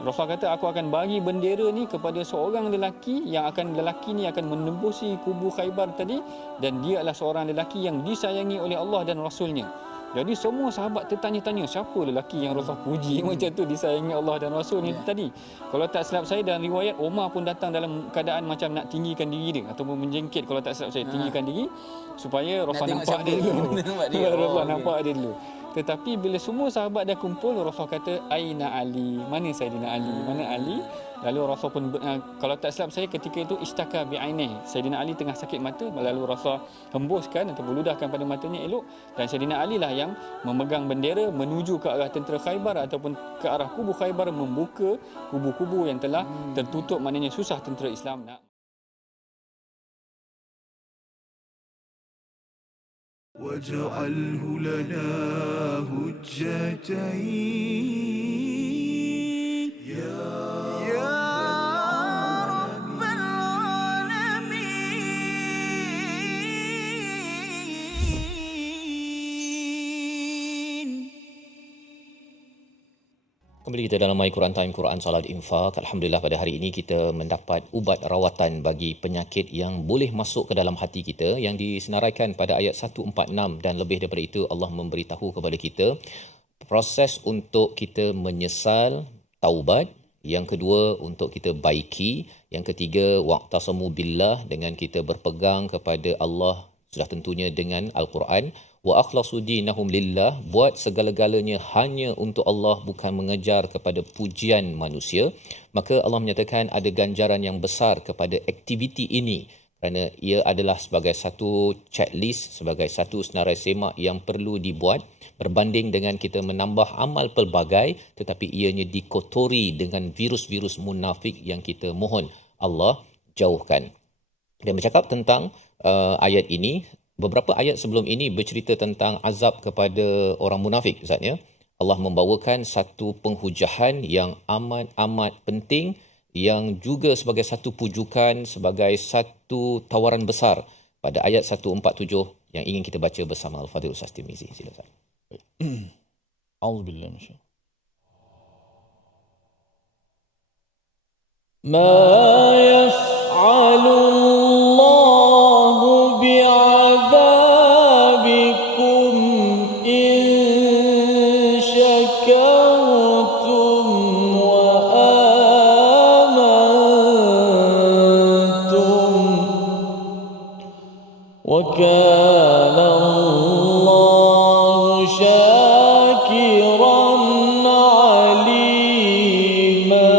Rasulullah kata aku akan bagi bendera ni kepada seorang lelaki yang lelaki ni akan menembusi kubu Khaybar tadi, dan dia adalah seorang lelaki yang disayangi oleh Allah dan Rasulnya. Jadi semua sahabat tertanya-tanya siapa lelaki yang Rasulullah puji macam tu, disayangi Allah dan Rasul ni tadi. Kalau tak silap saya dalam riwayat, Umar pun datang dalam keadaan macam nak tinggikan diri dia ataupun menjengkit, kalau tak silap saya, tinggikan diri supaya Rasulullah nampak dia dulu. Rasulullah nampak dia dulu. Tetapi bila semua sahabat dah kumpul, Rasul kata Aina Ali, mana Saidina Ali, mana Ali? Lalu Rasul pun kalau tak silap saya ketika itu istaka bi'ainih, Saidina Ali tengah sakit mata, lalu Rasul hembuskan atau beludahkan pada matanya elok, dan Saidina Ali lah yang memegang bendera menuju ke arah tentera Khaybar ataupun ke arah kubu Khaybar, membuka kubu-kubu yang telah tertutup, maknanya susah tentera Islam nak. واجعله لنا هجتين يا رب العالمين. Kembali kita dalam My Quran Time, Quran Salat Infak. Alhamdulillah pada hari ini kita mendapat ubat rawatan bagi penyakit yang boleh masuk ke dalam hati kita, yang disenaraikan pada ayat 146, dan lebih daripada itu Allah memberitahu kepada kita proses untuk kita menyesal, taubat. Yang kedua, untuk kita baiki. Yang ketiga, waqtasamu billah, dengan kita berpegang kepada Allah, sudah tentunya dengan Al-Quran. Wa akhlasu dinahum lillah, buat segala-galanya hanya untuk Allah, bukan mengejar kepada pujian manusia. Maka Allah menyatakan ada ganjaran yang besar kepada aktiviti ini, kerana ia adalah sebagai satu checklist, sebagai satu senarai semak yang perlu dibuat, berbanding dengan kita menambah amal pelbagai tetapi ianya dikotori dengan virus-virus munafik yang kita mohon Allah jauhkan. Dan bercakap tentang ayat ini, beberapa ayat sebelum ini bercerita tentang azab kepada orang munafik, Ustaz, ya. Allah membawakan satu penghujahan yang amat penting, yang juga sebagai satu pujukan, sebagai satu tawaran besar pada ayat 147 yang ingin kita baca bersama Al-Fadhil Ustaz Tirmizi. Silakan. A'udzubillahi minasyaitanir Ma yaf'alu Allahu bi'adzabikum in syakartum wa amantum wa kana Allahu syakiran alima.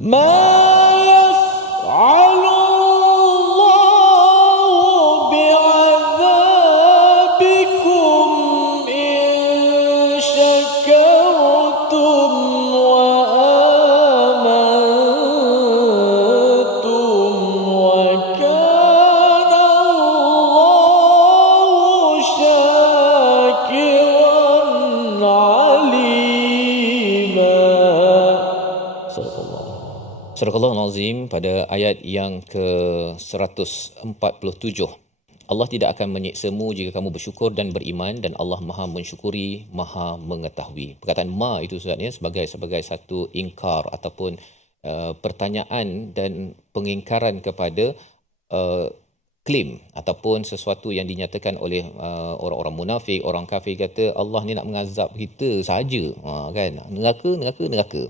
ما يفعل الله بعذابكم إن شكرتم وآمنتم وكان الله شاكرا عليما. صدق الله. Surah Al-Azim pada ayat yang ke-147. Allah tidak akan menyiksamu jika kamu bersyukur dan beriman, dan Allah Maha mensyukuri, Maha mengetahui. Perkataan ma itu sebenarnya sebagai satu ingkar ataupun pertanyaan dan pengingkaran kepada klaim ataupun sesuatu yang dinyatakan oleh orang-orang munafik, orang kafir, kata Allah ni nak mengazab kita saja, kan, neraka.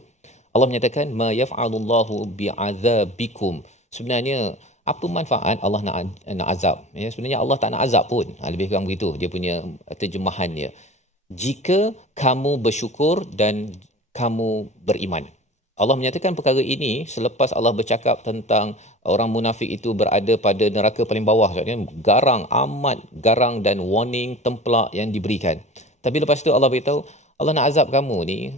Allah menyatakan ma yaf'alullahu bi'adzabikum. Sebenarnya apa manfaat Allah nak azab? Ya, sebenarnya Allah tak nak azab pun. Lebih kurang begitu dia punya terjemahannya. Jika kamu bersyukur dan kamu beriman. Allah menyatakan perkara ini selepas Allah bercakap tentang orang munafik itu berada pada neraka paling bawah, garang, amat garang, dan warning templak yang diberikan. Tapi lepas itu Allah beritahu, Allah nak azab kamu ni,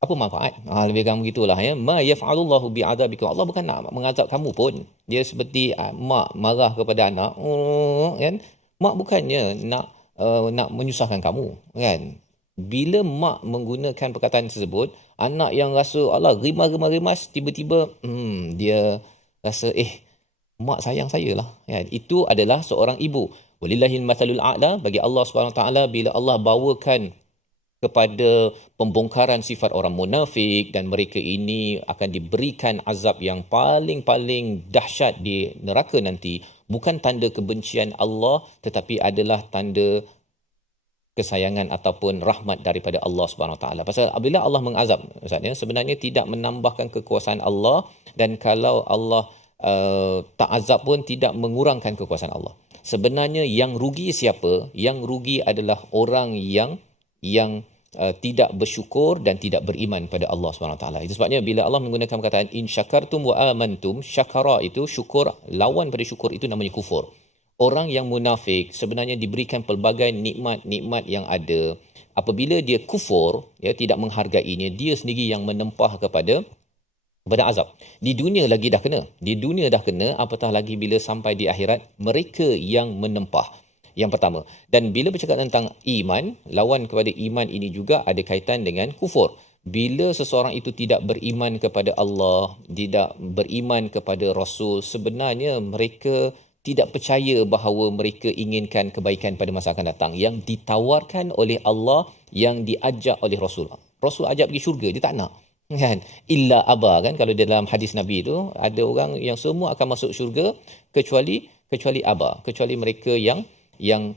apa apa manfaat? Lebih kurang begitulah ya. Ma yaf'alullahu bi'adabikum. Allah bukan nak mengazab kamu pun. Dia seperti mak marah kepada anak, kan? Mak bukannya nak menyusahkan kamu, kan? Bila mak menggunakan perkataan tersebut, anak yang rasa Allah rimas, tiba-tiba dia rasa mak sayang saya lah, kan? Itu adalah seorang ibu. Walillahil mathalul a'la, bagi Allah Subhanahu taala bila Allah bawakan kepada pembongkaran sifat orang munafik dan mereka ini akan diberikan azab yang paling dahsyat di neraka nanti, bukan tanda kebencian Allah tetapi adalah tanda kesayangan ataupun rahmat daripada Allah Subhanahu Wa Taala. Pasal apabila Allah mengazab, Ustaz, ya, sebenarnya tidak menambahkan kekuasaan Allah, dan kalau Allah tak azab pun tidak mengurangkan kekuasaan Allah. Sebenarnya yang rugi siapa? Yang rugi adalah orang yang tidak bersyukur dan tidak beriman pada Allah Subhanahu taala. Itu sebabnya bila Allah menggunakan perkataan in syakartum wa amantum, syakara itu syukur, lawan pada syukur itu namanya kufur. Orang yang munafik sebenarnya diberikan pelbagai nikmat-nikmat yang ada. Apabila dia kufur, ya, tidak menghargainya, dia sendiri yang menempah kepada azab. Di dunia lagi dah kena. Di dunia dah kena, apatah lagi bila sampai di akhirat, mereka yang menempah. Yang pertama. Dan bila bercakap tentang iman, lawan kepada iman ini juga ada kaitan dengan kufur. Bila seseorang itu tidak beriman kepada Allah, tidak beriman kepada Rasul, sebenarnya mereka tidak percaya bahawa mereka inginkan kebaikan pada masa akan datang. Yang ditawarkan oleh Allah, yang diajak oleh Rasul. Rasul ajak pergi syurga, dia tak nak. Kan? Illa aba, kan? Kalau dalam hadis Nabi itu, ada orang yang semua akan masuk syurga kecuali aba, kecuali mereka yang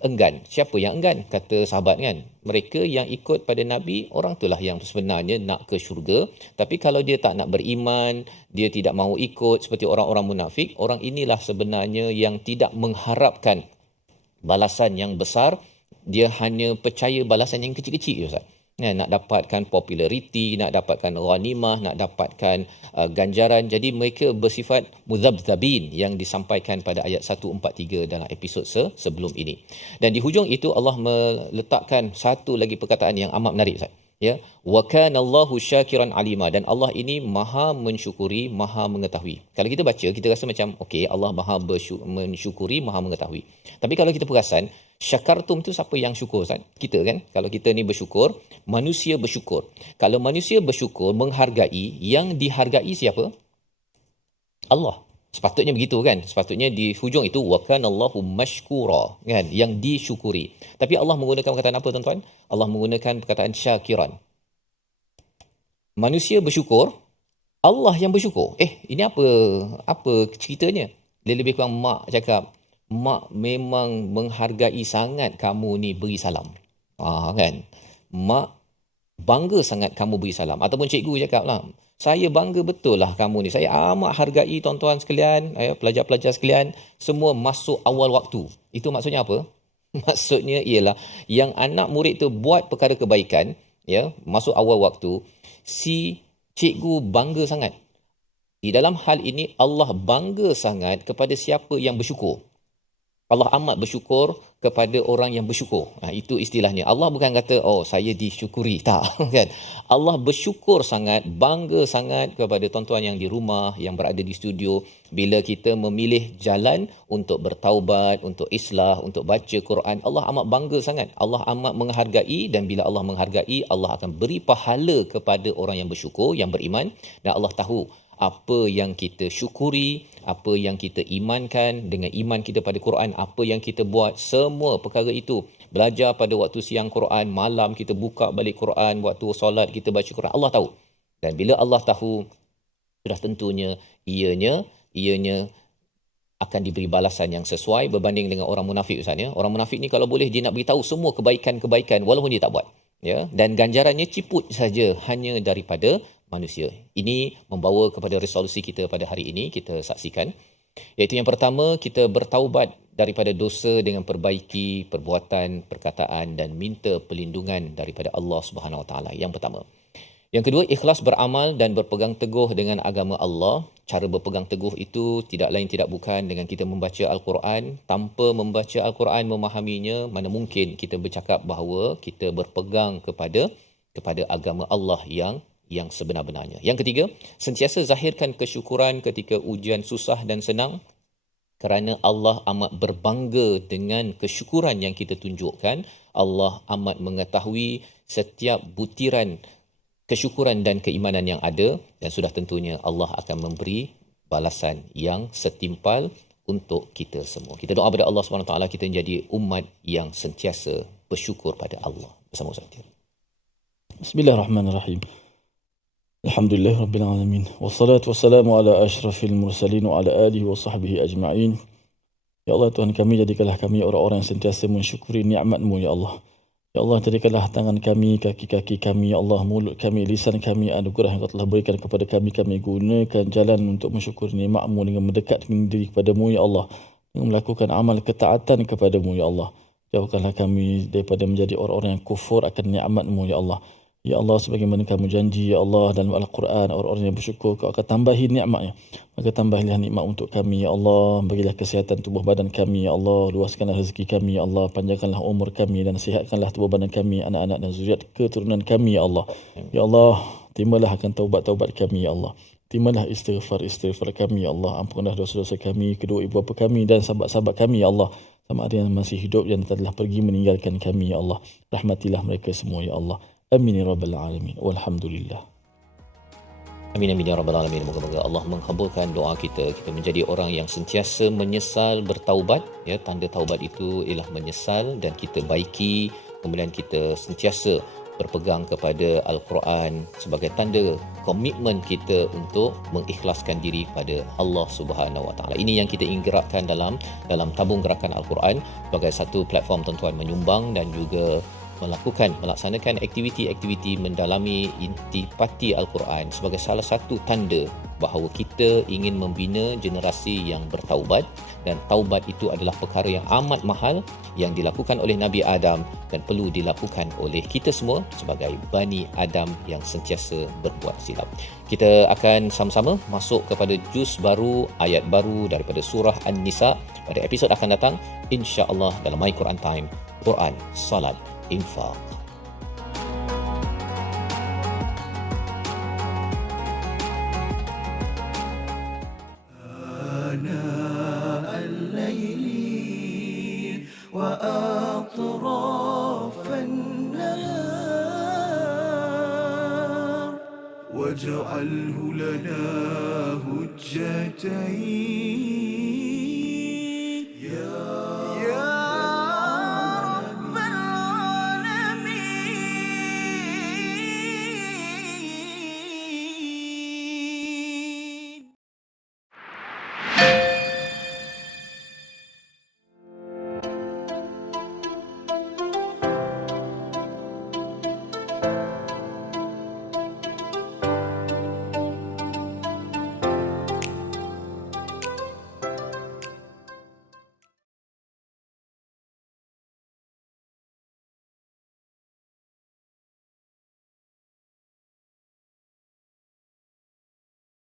enggan. Siapa yang enggan? Kata sahabat, kan? Mereka yang ikut pada Nabi, orang itulah yang sebenarnya nak ke syurga. Tapi kalau dia tak nak beriman, dia tidak mahu ikut seperti orang-orang munafik, orang inilah sebenarnya yang tidak mengharapkan balasan yang besar. Dia hanya percaya balasan yang kecil-kecil, Ustaz. Nak dapatkan populariti, nak dapatkan ghanimah, nak dapatkan ganjaran. Jadi mereka bersifat muzabzabin yang disampaikan pada ayat 143 dalam episod sebelum ini. Dan di hujung itu Allah meletakkan satu lagi perkataan yang amat menarik, Ustaz. Ya, wa kana Allahu syakiran alima, dan Allah ini maha mensyukuri, maha mengetahui. Kalau kita baca, kita rasa macam okey, Allah maha mensyukuri, maha mengetahui. Tapi kalau kita perasan, syakartum tu siapa yang syukur, Ustaz? Kita, kan? Kalau kita ni bersyukur, manusia bersyukur. Kalau manusia bersyukur, menghargai, yang dihargai siapa? Allah. Sepatutnya begitu, kan? Sepatutnya di hujung itu wa kana Allahu mashkura, kan? Yang disyukuri. Tapi Allah menggunakan perkataan apa, tuan-tuan? Allah menggunakan perkataan syakiran. Manusia bersyukur, Allah yang bersyukur. Ini apa ceritanya? Dia lebih kurang mak cakap, mak memang menghargai sangat kamu ni beri salam. Kan? Mak bangga sangat kamu beri salam. Ataupun cikgu cakap lah, saya bangga betul lah kamu ni. Saya amat hargai tuan-tuan sekalian, pelajar-pelajar sekalian, semua masuk awal waktu. Itu maksudnya apa? Maksudnya ialah yang anak murid tu buat perkara kebaikan, ya, masuk awal waktu, si cikgu bangga sangat. Di dalam hal ini Allah bangga sangat kepada siapa yang bersyukur. Allah amat bersyukur kepada orang yang bersyukur. Itu istilahnya. Allah bukan kata, saya disyukuri. Tak, kan? Allah bersyukur sangat, bangga sangat kepada tuan-tuan yang di rumah, yang berada di studio. Bila kita memilih jalan untuk bertaubat, untuk islah, untuk baca Quran, Allah amat bangga sangat. Allah amat menghargai, dan bila Allah menghargai, Allah akan beri pahala kepada orang yang bersyukur, yang beriman. Dan Allah tahu apa yang kita syukuri, apa yang kita imankan dengan iman kita pada Quran, apa yang kita buat, semua perkara itu. Belajar pada waktu siang Quran, malam kita buka balik Quran, waktu solat kita baca Quran, Allah tahu. Dan bila Allah tahu, sudah tentunya ianya akan diberi balasan yang sesuai berbanding dengan orang munafik, Ustaz, ya. Orang munafik ni kalau boleh dia nak beritahu semua kebaikan-kebaikan walaupun dia tak buat, ya, dan ganjarannya ciput saja hanya daripada manusia. Ini membawa kepada resolusi kita pada hari ini, kita saksikan. Iaitu yang pertama, kita bertaubat daripada dosa dengan perbaiki perbuatan, perkataan dan minta perlindungan daripada Allah Subhanahu Wa Taala. Yang pertama. Yang kedua, ikhlas beramal dan berpegang teguh dengan agama Allah. Cara berpegang teguh itu tidak lain tidak bukan dengan kita membaca Al-Quran. Tanpa membaca Al-Quran, memahaminya, mana mungkin kita bercakap bahawa kita berpegang kepada agama Allah yang sebenar-benarnya. Yang ketiga, sentiasa zahirkan kesyukuran ketika ujian susah dan senang, kerana Allah amat berbangga dengan kesyukuran yang kita tunjukkan. Allah amat mengetahui setiap butiran kesyukuran dan keimanan yang ada, dan sudah tentunya Allah akan memberi balasan yang setimpal untuk kita semua. Kita doa pada Allah SWT kita menjadi umat yang sentiasa bersyukur pada Allah. Bersama Ustaz. Bismillahirrahmanirrahim. Alhamdulillah Rabbil Alamin. Wassalatu wassalamu ala ashrafil mursalin wa ala alihi wa sahbihi ajma'in. Ya Allah, Tuhan kami, jadikanlah kami orang-orang yang sentiasa mensyukuri nikmat-Mu, Ya Allah. Ya Allah, jadikanlah tangan kami, kaki-kaki kami, Ya Allah, mulut kami, lisan kami, anugerah yang Kau telah berikan kepada kami. Kami gunakan jalan untuk mensyukuri nikmat-Mu dengan mendekatkan diri kepada-Mu, Ya Allah. Dengan melakukan amal ketaatan kepada-Mu, Ya Allah. Jauhkanlah kami daripada menjadi orang-orang yang kufur akan nikmat-Mu, Ya Allah. Ya Allah, sebagaimana Kamu janji, Ya Allah, dalam Al-Quran, orang-orang yang bersyukur Kau akan tambahi nikmatnya. Maka tambahilah nikmat untuk kami, Ya Allah. Berilah kesihatan tubuh badan kami, Ya Allah. Luaskanlah rezeki kami, Ya Allah. Panjangkanlah umur kami dan sihatkanlah tubuh badan kami, anak-anak dan zuriat keturunan kami, Ya Allah. Ya Allah, terimalah akan taubat-taubat kami, Ya Allah. Terimalah istighfar kami, Ya Allah. Ampunlah dosa-dosa kami, kedua ibu bapa kami dan sahabat-sahabat kami, Ya Allah. Sama ada yang masih hidup yang telah pergi meninggalkan kami, Ya Allah. Rahmatilah mereka semua, Ya Allah. Amin ya rabbal alamin. Walhamdulillah. Amin amin ya rabbal alamin. Moga-moga Allah mengabulkan doa kita. Kita menjadi orang yang sentiasa menyesal, bertaubat. Ya, tanda taubat itu ialah menyesal dan kita baiki. Kemudian kita sentiasa berpegang kepada Al-Quran sebagai tanda komitmen kita untuk mengikhlaskan diri pada Allah Subhanahu Wa Taala. Ini yang kita ingin gerakkan dalam tabung gerakan Al-Quran sebagai satu platform tuan-tuan menyumbang dan juga melaksanakan aktiviti-aktiviti mendalami intipati Al-Quran sebagai salah satu tanda bahawa kita ingin membina generasi yang bertaubat, dan taubat itu adalah perkara yang amat mahal yang dilakukan oleh Nabi Adam dan perlu dilakukan oleh kita semua sebagai Bani Adam yang sentiasa berbuat silap. Kita akan sama-sama masuk kepada juz baru, ayat baru daripada surah An-Nisa pada episod akan datang, insya-Allah, dalam My Quran Time, Quran, Salat, Infaq. آناء الليل وأطراف النهار واجعله لنا هجتين